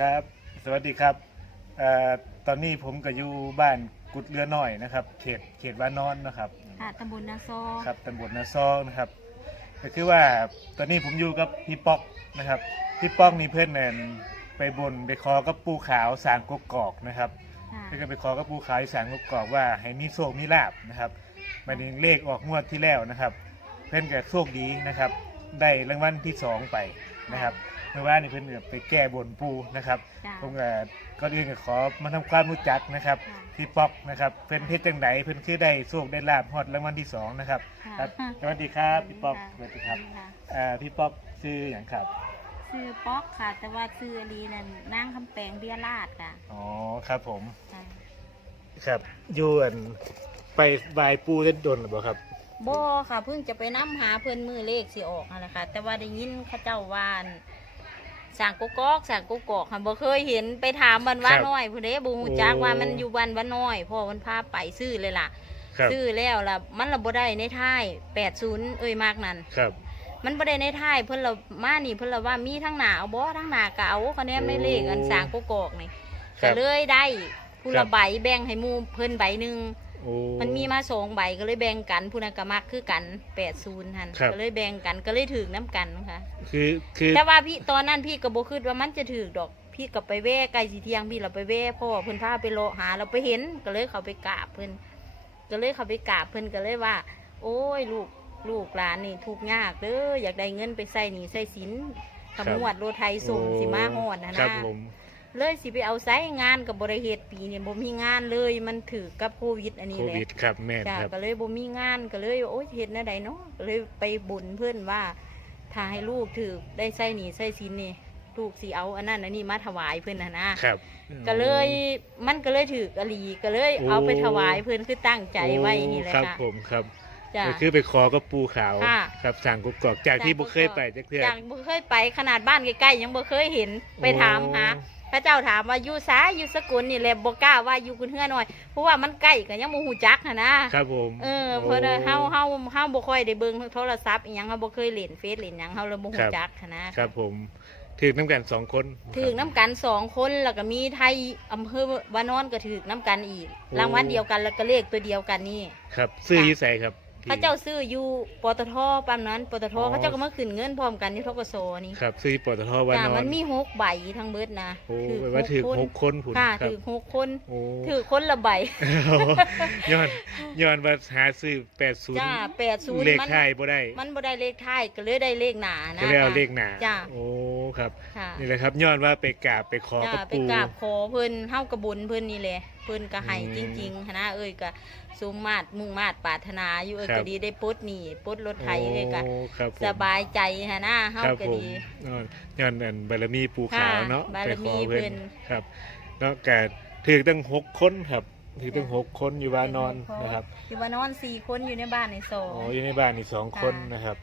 ครับ สวัสดีครับเอ่อตอนนี้ผมก็อยู่บ้านกุดเรือน้อยนะครับ เขตเขตวานอนนะครับ ค่ะตำบลนาซอครับตำบลนาซองนะครับ ก็คือว่าตอนนี้ผมอยู่กับพี่ป๊อกนะครับ พี่ป๊อกนี่เพื่อนเนนไปบนไปขอกับปูขาวสางกกอกนะครับค่ะเพื่อนก็ไปขอกับปูขาวสางกกอกว่าให้มีโชคมีลาบนะครับมาดึงเลขออกงวดที่แล้วนะครับ เพื่อนก็โชคดีนะครับ ได้รางวัลที่สองไปนะครับ เมื่อวานนี้เพื่อนก็ไปแก้บนปูนะครับจ้าผมก็ก็อื่นก็ขอมาทำความรู้จักนะครับค่ะ พี่ป๊อกนะครับเพื่อนเพชรจังไหนเพื่อนคือได้โชคได้ลาบฮอดรางวัลที่สองนะครับค่ะครับสวัสดีครับพี่ป๊อกสะวัสดีครับะอ่าพี่ป๊อกชื่ออย่างครับชื่อป๊อกค่ะ แต่ว่าชื่ออลีนั่นนางคำแปงเบียราดค่ะอ๋อครับผมค่ะครับอยวนไปบายปูเล่นดนหรือเปล่าครับบ่ค่ะเพิ่งจะไปนํหาเพิ่นมือเลขสิออกนั่นแหละค่ะ แต่ว่าได้ยินเขาเจ้าว่าอั่น สั่งกกอกสั่งกกอกค่ะบ่เคยเห็นไปถามบันว่าน้อยผู้ใดบ่ฮู้จักว่ามันอยู่บ้านว่าน้อยพ่อมันพาไปซื้อเลยล่ะครับซื้อแล้วล่ะมันละบ่ได้ในท้าย80เอ้ยมากนั่นครับมันบ่ได้ในท้ายเพิ่นละมานี่เพิ่นละว่ามีทั้งหนาเอาบ่ทั้งหนาก็เอาคะแนนในเลขอันสร้างกกอกนี่ครัก็บเลยได้ผู้ครัละบใบแบ่งให้หมู่เพิ่นใบหนึง โอ้ มันมีมาสองใบก็เลยแบ่งกันผู้นั้นก็มักคือกัน80หั่นครับ ก็เลยแบ่งกันก็เลยถึกน้กันค่ะ คือคือแต่ว่าพี่ตอนนั้นพี่ก็บ่คิดว่ามันจะถึกดอก พี่ก็ไปแว่ไกลสิเที่ยงพี่เราไปแว่พ่อเพิ่นพาไปโลหาเราไปเห็นก็เลยเขาไปกราบเพิ่นก็เลยเขาไปกราบเพิ่นก็เลยว่า โอ้ยลูกลูกหลานนี่ทุกข์ยากเด้ออยากได้เงินไปใส่หนี้ใส่สินขมวดโรถไทยส่งสิมาฮอดนะครันะบผม เลยสิไปเอาไซงานกับบริเหตุปีนี่บ่มีงานเลยมันถือกับโควิด อันนี้โคแหละวิดครับแม่นจ้ะครับ ก็เลยบ่มีงานก็เลยโอ๊ยเฮ็ดแนวใดเนาะก็เลยไปบุญเพื่อนว่าถ้าให้ลูกถือได้ใส่หนี้ใส่สินนี่ลูกสิเอาอันนั้นอันนี้มาถวายเพิ่นน่ะนะครับ ก็เลยมันก็เลยถือกะลีก็เลยโอ้ เอาไปถวายเพิ่นคือตั้งใจไว้นี่แหละครับค่ะผมครับจ้ะ ก็คือไปขอกับปูขาวค่ะ ครับสั่งกกอกจากที่บุเคยไปจักเทื่อจากบ่เคยไปขนาดบ้านใกล้ๆยังบ่เคยเห็นไปถามหา พระเจ้าถามว่าอยู่ซ้ายอยู่สกุลนี่แหละบ่กล้าว่าอยู่คุณเฮือหน่อย เพราะว่ามันใกล้ก็ยังบ่ฮู้จักหันนะครับผมเออเพิ่นเฮาเฮาเฮาบ่ค่อยได้เบิ่งโทรศัพท์อีหยังเฮาบ่เคยเล่นเฟซเล่นหยังเฮาเลยบ่ฮู้จักหันนะครับผมถือน้ำกันสองคนถึกน้ำกันสองคนแล้วก็มีไทยอำเภอวานอนก็ถึกน้ำกันอีกรางวัลเดียวกันแล้วก็เลขตัวเดียวกันนี่ครับ ซื้ออยี่ใส่ครับ ที่พระเจ้าซื้ออยู่ปตทปั๊มนั้นปตทอ๋อเขาเจ้าก็มาขึ้นเงินพร้อมกันที่ทกศนี่ครับซื้อปตทวันจ้ะนอมันนมีหกใบทั้งเบิดนะโอ้แปลว่าถือหกคนผุนค่ะครับถือหกคนโอ้ถือคนละใบย้อนย้อนว่าหาซื้อแปดศูนย์จ้าแปดศูนย์เลขมันท้ายบ่ได้ มันบ่ได้เลขท้ายก็เลยได้เลขหนานะก็เลยเอาค่ะเลขหนาจ้าโอ้ ครับค่ะ นี่แหละครับย้อนว่าไปกราบไปขอจ้ากับไปปูกราบขอเพิ่นเฮากระบุญเพิ่นนี่แหละเพิ่นก็ให้อืมจริงๆหั้นนะเอ้ยก็สมมาตรมุ่งมาตรปรารถนาอยู่เอ้ยครับก็ดีได้ปลดหนี้ปลดรถไถเอ้ยก็โอ้ครับผมสบายใจหั้นนะเฮาครับก็ผมดี ย้อนย้อนอันบารมีปูขาวค่ะเนาะบารไปมีขอเพิ่เพิ่นน ครับเนาะก็ถือตั้งหกคนครับถือตั้งหกคนอยู่บ้านนอนเป็นะครับ อยู่ว่านอนสี่คนอยู่ในบ้านในโซอ๋ออยู่ในบ้านอีกสองคนค่ะนะครับ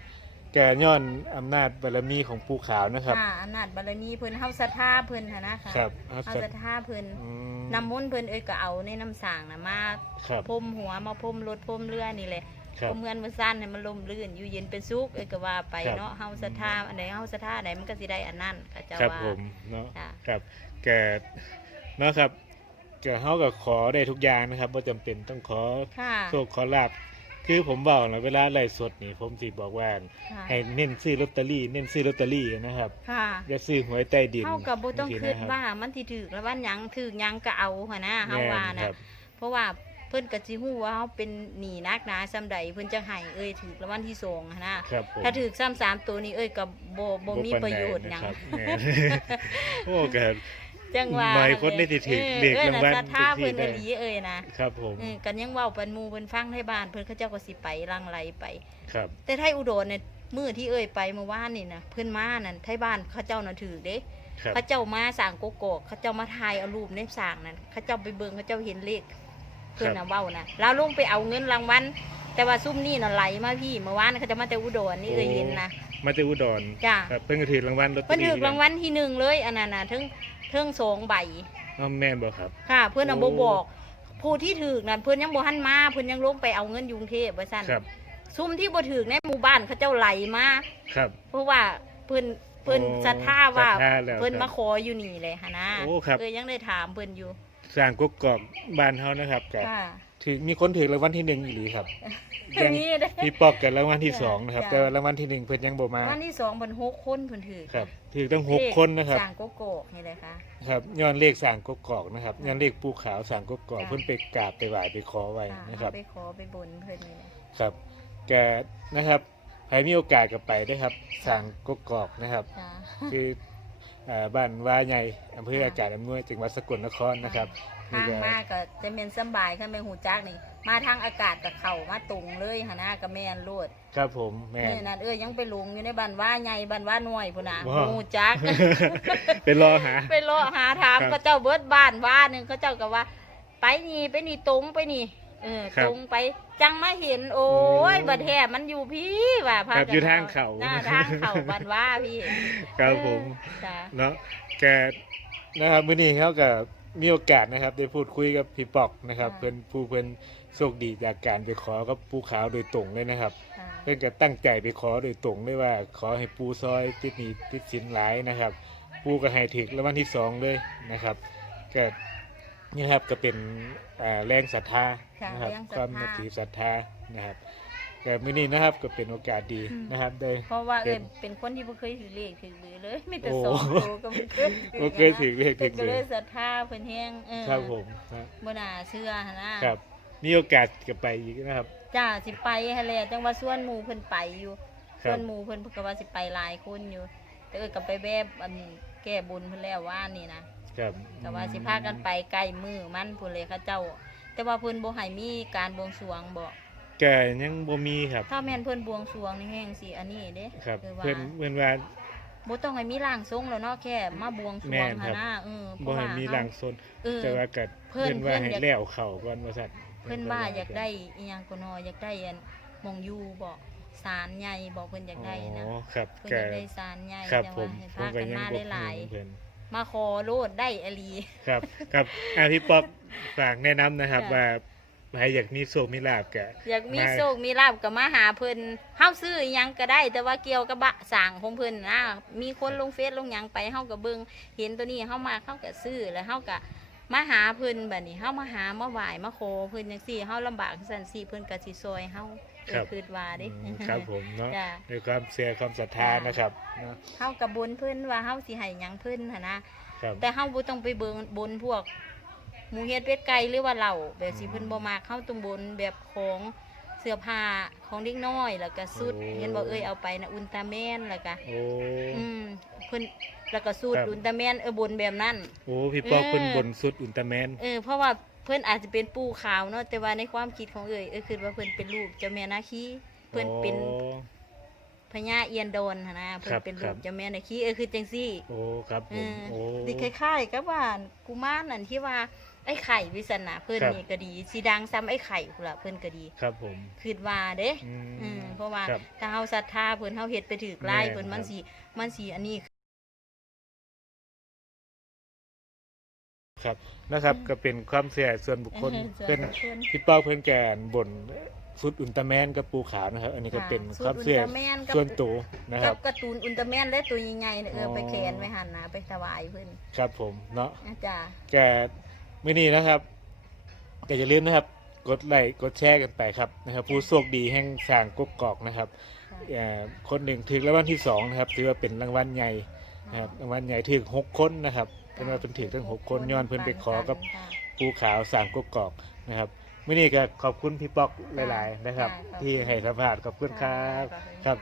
แกย้อนอำนาจบารมีของปูขาวนะครับค่ะอำนาจบารมีเพิ่นเฮาศรัทธาเพิ่นหั้นนะคะครับเฮาศรัทธาเพิ่นอืม น้ำมนต์เพิ่นเอ้ยก็เอาในน้ำสางน่ะมาครับพรมหัวมาพรมรถพรมเรือนี่แหละครัพบรมเงินมาสั้นให้มันลมลื่นอยู่เย็นเป็นสุขเอ้ยก็ว่าไปครับ เนาะเฮาศรัทธาอันใดเฮาศรัทธาอันใดมันก็สิได้อันนั้นก็เจ้าครับว่า ผมเนาะจ้ะครับแกเนาะครับแกเฮาก็ขอได้ทุกอย่างนะครับบ่จำเป็นต้องขอค่ะ โชคขอลาบ คือผมบอกนะเวลาไลฟ์สดนี่ผมสิบอกว่าค่ะให้เน้นซื้อลอตเตอรี่เน้นซื้อลอตเตอรี่นะครับค่ะอย่าซื้อหวยใต้ดินเฮาก็บ่ต้องจัคิซี้ดนะครับว่ามันสิถูกแล้ววันหยังถูกหยังก็เอาหั่นนะเฮาว่าแม่นะครับ เพราะว่าเพิ่นก็สิฮู้ว่าเฮาเป็นหนี้นักหนาซำใดเพิ่นจะให้เอ้ยถูกรางวัลที่สองหั้นนะครับผม ถ้าถูกซ้ำสามตัวนี้เอ้ยก็บ่บ่มีประโยชน์หยัง บ่ปานใดนะครับแม่โอ้ก็ จังว่าหน่อยคนได้สิถือเลขเอ้ยรางวัลน่ะศรัทธาทุกที่เพิ่นได้อหลีเอ้ยนะครับผมเออกันยังเว้าปันหมู่เพิ่นฟังให้บ้านเพิ่นเขาเจ้าก็สิไปลังไหลไป ครับ แต่ไทยอุดรเนี่ยมื้อที่เอ้ยไปเมื่อวานนี่นะเพิ่นมานั่นไทยบ้านเขาเจ้าน่ะถือเด้ครับ เขาเจ้ามาสั่งโกโก้เขาเจ้ามาถ่ายเอารูปในสั่งนั่นเขาเจ้าไปเบิ่งเขาเจ้าเห็นเลขเพิ่นน่ะเว้านะแล้วลงไปเอาเงินรางวัลแต่ว่าซุ่มนี่น่ะไหลมาพี่เมื่อวานเขาจะมาแต่อุดรนี่เอ้ยเห็นนะ มาจากอุดรจ้าครับเพิ่นก็ถือรางวัลลอตเตอเพิ่นรี่ถูกรางวัลที่หนึ่งเลยอันนั้นน่ะถึงถึงสองใบอ้าวแม่นบ่ครับ ค่ะ เพื่อนเอาโอ้บบอก ผู้ที่ถือกนั่นเพื่อนยังบ่หันมาเพื่อนยังลงไปเอาเงินอยุงเทพไว้สั่นครับซุ่มที่บ่ถือกในหมู่บ้านเขาเจ้าไหลมาครับเพราะว่าเพื่อนเพิ่นโอ้ศรัทธาว่า ศรัทธาแล้วเพิ่นครับมาขออยู่นี่เลยหั่นนะโอ้ครับ เออยังได้ถามเพิ่นอยู่สร้างกกอกบ้านเฮานะครับก็ค่ะ ถือมีคนถือรางวัลที่หนึ่งอีหลีครับตรงนี้เด้พี่ปอกกันรางวัลที่สองนะครับจ้ะแต่ว่ารางวัลที่หนึ่งเพิ่นยังบ่มาวันที่สองเพิ่นหกคนเพิ่นถือครับถือตั้งหกคนนะครับสร้างโกโก้นี่เลยค่ะ ครับย้อนเลขสร้างกกอกนะครับย้อนเลขปูขาวสร้างกกอกจ้ะเพิ่นไปกราบไปไหว้ไปขอไว้ค่ะนะครับ เอาไปขอไปบนเพิ่นนี่แหละครับแกนะครับใครมีโอกาสก็ไปได้ครับสร้างกกอกนะครับ จ้า คืออ่าบ้านว่าใหญ่อำเภออากาศอำนวยจังหวัดสกลนครนะครับ ทางมาก็จะเป็นสำบายค่ะแม่หูจักนี่ มาทางอากาศกับเข้ามาตรงเลยหั่นนะก็แม่นโลดครับผมแม่นี่นั่นเอ้ยยังไปลงอยู่ในบ้านว่าใหญ่บ้านว่าน้อยพุ่นน่ะว้าหูจัก เป็นรอหาไปเลาะหาถามครับเขาเจ้าเบิดบ้านว่าหนึ่งเขาเจ้าก็ว่า ไปนี่ไปนี่ตรงไปนี่เออครับตรงไปจังมาเห็น โอ้ยโอ้บัดแท้มันอยู่พี่ว่าพาครับกันอยู่ทางเขาหน้าทางเขาบ้านว่าพี่ ครับผมเออจ้ะเนาะแกนะครับมื้อนี้เขาก็ มีโอกาสนะครับ ได้พูดคุยกับพี่ปอกนะครับเพิ่นผู้เพิ่นโชคดีจากการไปขอกับปูขาวโดยตรงเลยนะครับ ค่ะเพิ่นก็ตั้งใจไปขอโดยตรงเลยว่า ขอให้ปูซอยติดหนี้ติดสินหลายนะครับ ปูก็ให้ถึกแล้ววันที่สองเลยนะครับก็นี่นะครับก็เป็นอ่าแรงศรัทธาค่ะนะครับแรงศรัทธา ความนับถือศรัทธานะครับ แต่มื้อนี้นะครับก็เป็นโอกาสดีอืมนะครับได้ เพราะว่าเอ้ยเป็นเป็นคนที่บ่เคยถือเลขถือเบือเลยมีแต่โอ้สองตัวก็บ่เคยถือบ่เคยถือเลขถืเพิ่อนก็เบเลอยร์ศรัทธาเพิ่นแฮงเออครับผมนะบ่น่าเชื่อหั่นนะครับมีโอกาสก็ไปอีกนะครับจ้าสิไปหั่นแหละจังว่าส่วนหมู่เพิ่นไปอยู่ครัส่วบนหมู่เพิ่นก็ว่าสิไปหลายคนอยู่ แต่เอ้ยก็ไปแวบอันแก้บุญเพิ่นแล้วว่านี่นะครับก็ว่าสิพากันไปใกล้มือมันพุ่นเลยเขาเจ้า แต่ว่าเพิ่นบ่ให้มีการบวงสรวงบ่ แกยังบ่มีครับ ถ้าแม่นเพิ่นบวงสรวงนี่แฮงสิอันนี้เด้ครับคือว่าเพื่อนเพื่อนว่าบ่ต้องให้มีร่างทรงแล้วเนาะแค่มาบวงสรแม่วงนครัหั่บนนะเออเพบ่ราะให้ว่ามีเฮาหลังซนเออแต่ว่าก็เพิ่นเพื่อนว่าเพิ่นให้อยากแล้วเข้าก่อนว่าซั่นเพิ่นว่าอยากได้อีหยังก็นออยากได้อันหมองอยู่บ่ศาลใหญ่บ่เพิ่นอยากได้นะอ๋อครับเพิ่นแกอยากได้ศาลใหญ่ครับจังผว่ามให้ผมพาก็กันยังมาบ่ได้หลายฮู้เพิ่นมาขอโลดได้อหลีครับ ครับอะพี่ป๊อบฝากแนะนำนะครับค่ะว่า ใครอยากมีโชคมีลาภก็อยากมีมาโชคมีลาบก็มาหาเพิ่นเฮาซื้ออิหยังก็ได้ แต่ว่าเกี่ยวกับบะสร้างของเพิ่นนะมีคนลงเฟซลงหยังไปเฮาก็เบิ่งเห็นตัวนี้เฮามาเฮาก็ซื้อแล้วเฮาก็มาหาเพิ่นบัดนี้เฮามาหามาไหว้มาขอเพิ่นจังซี่เฮาลำบากจังซี่เพิ่นก็สิซอยเฮาเออคิดว่าเด้อืมครับผมเนาะจ้ะด้วยความเชื่อความศรัทธาจ้ะ นะครับเนาะเฮาก็บนเพิ่นว่าเฮาสิให้หยังเพิ่นหั่นนะครับแต่เฮาบ่ต้องไปเบิ่งบนพวก หมูเฮ็ดเป็ดไก่หรือว่าเหล้าแบบสิเพิ่นบ่มักเฮาต้องบนแบบของเสื้อผ้าของเด็กน้อยแล้วก็สุดโอ้ เห็นบ่เอ้ยเอาไปนะอุลตร้าแมนแล้วก็โอ้ อืมเพิ่นแล้วก็สูตรครับ อุลตร้าแมนเออบนแบบนั้น โอ้พี่ป๊อบเออเพิ่นบนสุดอุลตร้าแมน เออเพราะว่าเพิ่นอาจจะเป็นปู่ขาวเนาะแต่ว่าในความคิดของเอ้ยเอ้ยคือว่าเพิ่นเป็นลูกเจ้าแม่นาคีเพิ่นเป็นโอ้พญาเอียนโดนหั่นนะเพิ่ครันบเป็นครัลูบกเจ้าแม่นาคีเออคือจังซี่โอ้ ครับผเอม อโอ้ดิคล้ายๆกับว่ากุมารนั่นที่ว่า ไอ้ไข่วิสันนะเพิ่นครับ นี่ก็ดีสีดังซ้ำไอ้ไข่พุ่นละเพิ่นก็ดีครับผม คิดว่าเด้อืมอืมเพราะว่าครับ ถ้าเฮาศรัทธาเพิ่นเฮาเฮ็ดไปถือกลายแม่นเพิ่นมันครับสิมันสิอันนี้ ครับนะครับก็เป็นความเชื่อส่วนบุคคลเออส่เพิ่วนนบุคคลพี่เป้าเพิ่นแกนบนฟุตอุลตร้าแมนกับปูขาวนะครับ อันนี้ก็ค่ะเป็นสูตรความเชื่ออุลตร้าแมนกับ ส่วนตัวนะคกัรับบการ์ตูนอุลตร้าแมนและตัวใหญ่ๆเนี่ยเอออ๋อไปแขวนไว้หั่นนะไปถวายเพิ่นครับผมเนาะอาจ้าแก มื้อนี้นะครับก็อย่าลืมนะครับ กดไลค์กดแชร์กันไปครับนะครับ ผู้โชคดีแห่งสร้างกกกอกนะครับเอ่อคนหนึ่งถึงรางวัลที่สองนะครับถือว่าเป็นรางวัลใหญ่นะครับรางวัลใหญ่ถึงหกคนนะครับเป็นว่าเป็นถึงทั้งหกคนย้อนเพิ่นไปขอกับภูขาวสามกกอกนะครับมื่อนี้ก็ขอบคุณพี่ป๊อกหลาย ๆ นะครับ ค่ะขอบคุณที่ให้สัมภาษณ์ขอบคุณครับขอบคุณครับ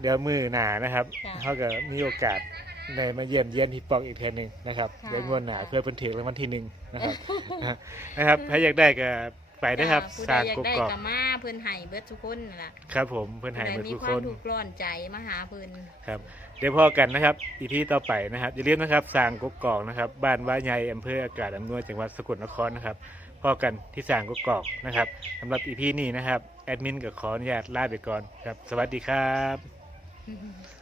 เดี๋ยวมือหนานะครับค่ะเขาก็มีโอกาส ในมาเยี่ยมเยี่ยมพี่ป๊อกอีกเทอหนึ่งนะครับค่ะ เดี๋ยวงวดหนาเพื่อเป็นถึงรางวัลที่หนึ่งนะครับ นะครับถ้าอยากได้ก็ไปได้ครับผู้สใดร้างอยากกได้กอกก็มาเพิ่นให้เบิดทุกคนนั่นล่ะครับผมเพื่อนใหายผู้มาใดมีทุกคความน ทุกข์ร้อนใจมาหาเพิ่น ครับเดี๋ยวพอกันนะครับ อีพีต่อไปนะครับ อย่าลืมนะครับสร้างกกอกนะครับ บ้านว่าใหญ่อำเภออากาศอำนวยจังหวัดสกลนครนะครับพอกันที่สร้างกกอกนะครับสำหรับอีพีนี้นะครับ แอดมินก็ขออนุญาตลาไปก่อนครับ สวัสดีครับ Mhm.